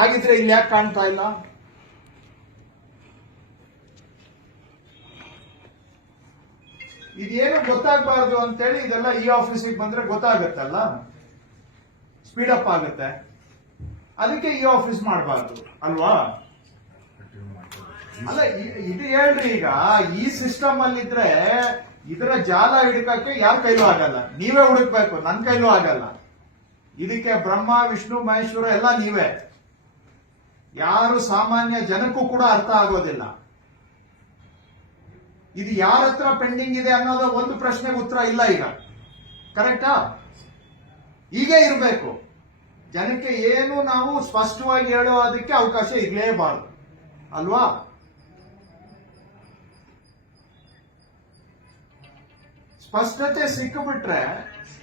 ಆಗಿದ್ರೆ ಇಲ್ಲಿ ಯಾಕೆ ಕಾಣ್ತಾ ಇಲ್ಲ? ಇದೇನು ಗೊತ್ತಾಗಬಾರ್ದು ಅಂತೇಳಿ ಇದೆಲ್ಲ ಈ ಆಫೀಸಿಗೆ ಬಂದ್ರೆ ಗೊತ್ತಾಗತ್ತಲ್ಲ? ಸ್ಪೀಡ್ ಅಪ್ ಆಗುತ್ತೆ. ಅದಕ್ಕೆ ಈ ಆಫೀಸ್ ಮಾಡಬಾರ್ದು, ಅಲ್ವಾ? ಅಲ್ಲ ಇದು ಹೇಳ್ರಿ ಈಗ, ಈ ಸಿಸ್ಟಮ್ ಅಲ್ಲಿದ್ರೆ ಇದರ ಜಾಲ ಹಿಡ್ಕಕ್ಕೆ ಯಾರ ಕೈಲೂ ಆಗಲ್ಲ. ನೀವೇ ಹುಡುಕ್ಬೇಕು, ನನ್ ಕೈಲೂ ಆಗಲ್ಲ. ಇದಕ್ಕೆ ಬ್ರಹ್ಮ, ವಿಷ್ಣು, ಮಹೇಶ್ವರ ಎಲ್ಲ ನೀವೇ. ಯಾರು ಸಾಮಾನ್ಯ ಜನಕ್ಕೂ ಕೂಡ ಅರ್ಥ ಆಗೋದಿಲ್ಲ. ಇದು ಯಾರ ಹತ್ರ ಪೆಂಡಿಂಗ್ ಇದೆ ಅನ್ನೋದು ಒಂದು ಪ್ರಶ್ನೆಗೆ ಉತ್ತರ ಇಲ್ಲ ಈಗ. ಕರೆಕ್ಟಾ? ಹೀಗೆ ಇರಬೇಕು. ಜನಕ್ಕೆ ಏನು ನಾವು ಸ್ಪಷ್ಟವಾಗಿ ಹೇಳೋ ಅದಕ್ಕೆ ಅವಕಾಶ ಇರಲೇಬಾರದು. ಅಲ್ವಾ? ಸ್ಪಷ್ಟತೆ ಸಿಕ್ಕಿಬಿಟ್ರೆ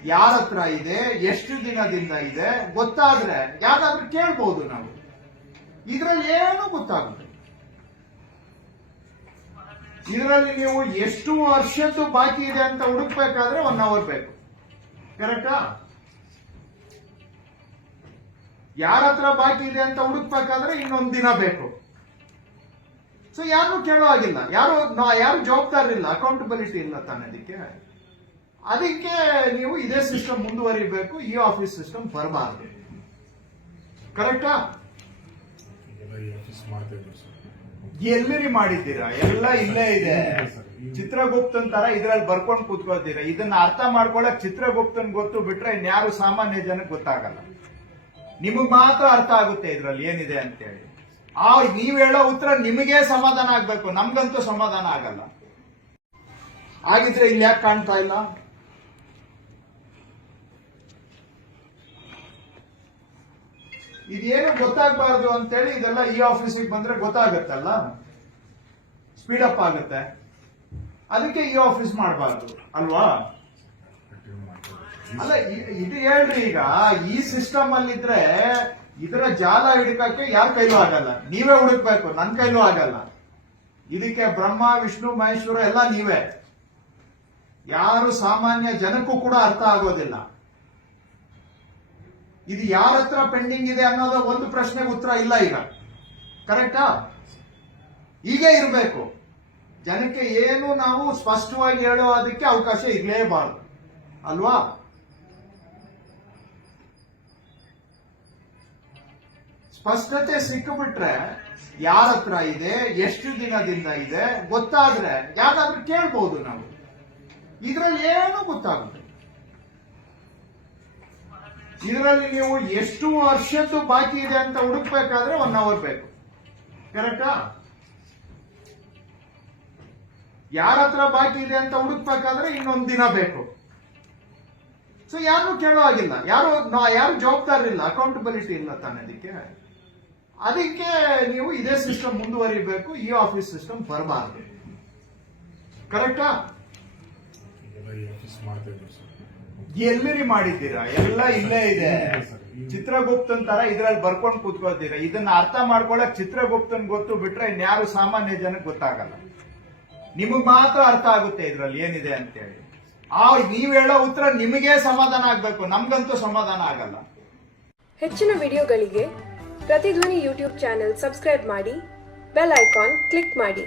ಯಾರ ಹತ್ರ ಇದೆ, ಎಷ್ಟು ದಿನದಿಂದ ಇದೆ, ಗೊತ್ತಾದ್ರೆ ಯಾರಾದ್ರೂ ಕೇಳ್ಬೋದು ನಾವು. ಇದ್ರಲ್ಲಿ ಏನು ಗೊತ್ತಾಗುತ್ತೆ ಇದರಲ್ಲಿ ನೀವು ಎಷ್ಟು ವರ್ಷದ್ದು ಬಾಕಿ ಇದೆ ಅಂತ ಹುಡುಕ್ಬೇಕಾದ್ರೆ ಒನ್ ಅವರ್ ಬೇಕು. ಕರೆಕ್ಟಾ ಯಾರ ಹತ್ರ ಬಾಕಿ ಇದೆ ಅಂತ ಹುಡುಕ್ಬೇಕಾದ್ರೆ ಇನ್ನೊಂದು ದಿನ ಬೇಕು. ಸೊ ಯಾರು ಕೇಳೋ ಆಗಿಲ್ಲ ಯಾರು ಯಾರು ಯಾರು ಜವಾಬ್ದಾರಿಲ್ಲ ಅಕೌಂಟಬಿಲಿಟಿ ಇಲ್ಲ ತಾನೆ ಅದಕ್ಕೆ. ಅದಕ್ಕೆ ನೀವು ಇದೇ ಸಿಸ್ಟಮ್ ಮುಂದುವರಿಬೇಕು, ಈ ಆಫೀಸ್ ಸಿಸ್ಟಮ್ ಬರಬಾರ್ದು. ಕರೆಕ್ಟಾ ಸರ್. ಮಾಡಿದ್ದೀರಾ? ಎಲ್ಲ ಇಲ್ಲೇ ಇದೆ. ಚಿತ್ರಗುಪ್ತನ್ ತರ ಇದ್ರಲ್ಲಿ ಬರ್ಕೊಂಡು ಕೂತ್ಕೊಳ್ತೀರಾ? ಇದನ್ನ ಅರ್ಥ ಮಾಡ್ಕೊಳಕ್ ಚಿತ್ರಗುಪ್ತನ್ ಗೊತ್ತು ಬಿಟ್ರೆ ಇನ್ಯಾರು ಸಾಮಾನ್ಯ ಜನಕ್ಕೆ ಗೊತ್ತಾಗಲ್ಲ. ನಿಮಗ್ ಮಾತ್ರ ಅರ್ಥ ಆಗುತ್ತೆ ಇದ್ರಲ್ಲಿ ಏನಿದೆ ಅಂತೇಳಿ. ಆ, ನೀವ್ ಹೇಳೋ ಉತ್ತರ ನಿಮಗೆ ಸಮಾಧಾನ ಆಗ್ಬೇಕು. ನಮ್ಗಂತೂ ಸಮಾಧಾನ ಆಗಲ್ಲ. ಆಗಿದ್ರೆ ಇಲ್ಲಿ ಯಾಕೆ ಕಾಣ್ತಾ ಇಲ್ಲ? ಇದೇನು ಗೊತ್ತಾಗಬಾರ್ದು ಅಂತೇಳಿ ಇದೆಲ್ಲ ಈ ಆಫೀಸಿಗೆ ಬಂದ್ರೆ ಗೊತ್ತಾಗತ್ತಲ್ಲ? ಸ್ಪೀಡ್ ಅಪ್ ಆಗುತ್ತೆ. ಅದಕ್ಕೆ ಈ ಆಫೀಸ್ ಮಾಡಬಾರ್ದು, ಅಲ್ವಾ? ಅಲ್ಲ ಇದು ಹೇಳ್ರಿ ಈಗ, ಈ ಸಿಸ್ಟಮ್ ಅಲ್ಲಿದ್ರೆ ಇದರ ಜಾಲ ಹಿಡ್ಕಕ್ಕೆ ಯಾರ ಕೈಲೂ ಆಗಲ್ಲ. ನೀವೇ ಹುಡುಕ್ಬೇಕು ನನ್ನ ಕೈಲೂ ಆಗಲ್ಲ. ಇದಕ್ಕೆ ಬ್ರಹ್ಮ, ವಿಷ್ಣು, ಮಹೇಶ್ವರ ಎಲ್ಲ ನೀವೇ. ಯಾರು ಸಾಮಾನ್ಯ ಜನಕ್ಕೂ ಕೂಡ ಅರ್ಥ ಆಗೋದಿಲ್ಲ. ಇದು ಯಾರ ಹತ್ರ ಪೆಂಡಿಂಗ್ ಇದೆ ಅನ್ನೋದು ಒಂದು ಪ್ರಶ್ನೆಗೆ ಉತ್ತರ ಇಲ್ಲ ಈಗ. ಕರೆಕ್ಟಾ ಹೀಗೆ ಇರಬೇಕು. ಜನಕ್ಕೆ ಏನು ನಾವು ಸ್ಪಷ್ಟವಾಗಿ ಹೇಳೋ ಅದಕ್ಕೆ ಅವಕಾಶ ಇರಲೇಬಾರದು. ಅಲ್ವಾ? ಸ್ಪಷ್ಟತೆ ಸಿಕ್ಕಿಬಿಟ್ರೆ ಯಾರ ಹತ್ರ ಇದೆ, ಎಷ್ಟು ದಿನದಿಂದ ಇದೆ, ಗೊತ್ತಾದ್ರೆ ಯಾರಾದ್ರೂ ಕೇಳ್ಬೋದು ನಾವು. ಇದ್ರಲ್ಲಿ ಏನು ಗೊತ್ತಾಗುತ್ತೆ? ಇದರಲ್ಲಿ ನೀವು ಎಷ್ಟು ವರ್ಷದ್ದು ಬಾಕಿ ಇದೆ ಅಂತ ಹುಡುಕ್ಬೇಕಾದ್ರೆ ಒನ್ ಅವರ್ ಬೇಕು. ಕರೆಕ್ಟಾ ಯಾರ ಹತ್ರ ಬಾಕಿ ಇದೆ ಅಂತ ಹುಡುಕ್ಬೇಕಾದ್ರೆ ಇನ್ನೊಂದು ದಿನ ಬೇಕು. ಸೊ ಯಾರು ಕೇಳೋ ಆಗಿಲ್ಲ ಯಾರು ಯಾರು ಜವಾಬ್ದಾರಿಲ್ಲ ಅಕೌಂಟಬಿಲಿಟಿ ಇಲ್ಲ ತಾನೆ ಅದಕ್ಕೆ. ಅದಕ್ಕೆ ನೀವು ಇದೇ ಸಿಸ್ಟಮ್ ಮುಂದುವರಿಬೇಕು. ಈ ಆಫೀಸ್ ಸಿಸ್ಟಮ್ ಬರಬಾರ್ದು. ಕರೆಕ್ಟಾ ಎಲ್ಲಿರಿ ಮಾಡಿದ್ದೀರಾ? ಎಲ್ಲ ಇಲ್ಲೇ ಇದೆ. ಚಿತ್ರಗುಪ್ತನ್ ತರ ಇದ್ರಲ್ಲಿ ಬರ್ಕೊಂಡು ಕೂತ್ಕೊಳ್ತೀರಾ? ಇದನ್ನ ಅರ್ಥ ಮಾಡ್ಕೊಳಕ್ ಚಿತ್ರಗುಪ್ತನ್ ಗೊತ್ತು ಬಿಟ್ರೆ ಇನ್ಯಾರು ಸಾಮಾನ್ಯ ಜನಕ್ಕೆ ಗೊತ್ತಾಗಲ್ಲ. ನಿಮಗ್ ಮಾತ್ರ ಅರ್ಥ ಆಗುತ್ತೆ ಇದ್ರಲ್ಲಿ ಏನಿದೆ ಅಂತೇಳಿ. ಆ, ನೀವ್ ಹೇಳೋ ಉತ್ತರ ನಿಮಗೆ ಸಮಾಧಾನ ಆಗ್ಬೇಕು. ನಮ್ಗಂತೂ ಸಮಾಧಾನ ಆಗಲ್ಲ. ಹೆಚ್ಚಿನ ವಿಡಿಯೋಗಳಿಗೆ ಪ್ರತಿಧ್ವನಿ ಯೂಟ್ಯೂಬ್ ಚಾನೆಲ್ ಸಬ್ಸ್ಕ್ರೈಬ್ ಮಾಡಿ, ಬೆಲ್ ಐಕಾನ್ ಕ್ಲಿಕ್ ಮಾಡಿ.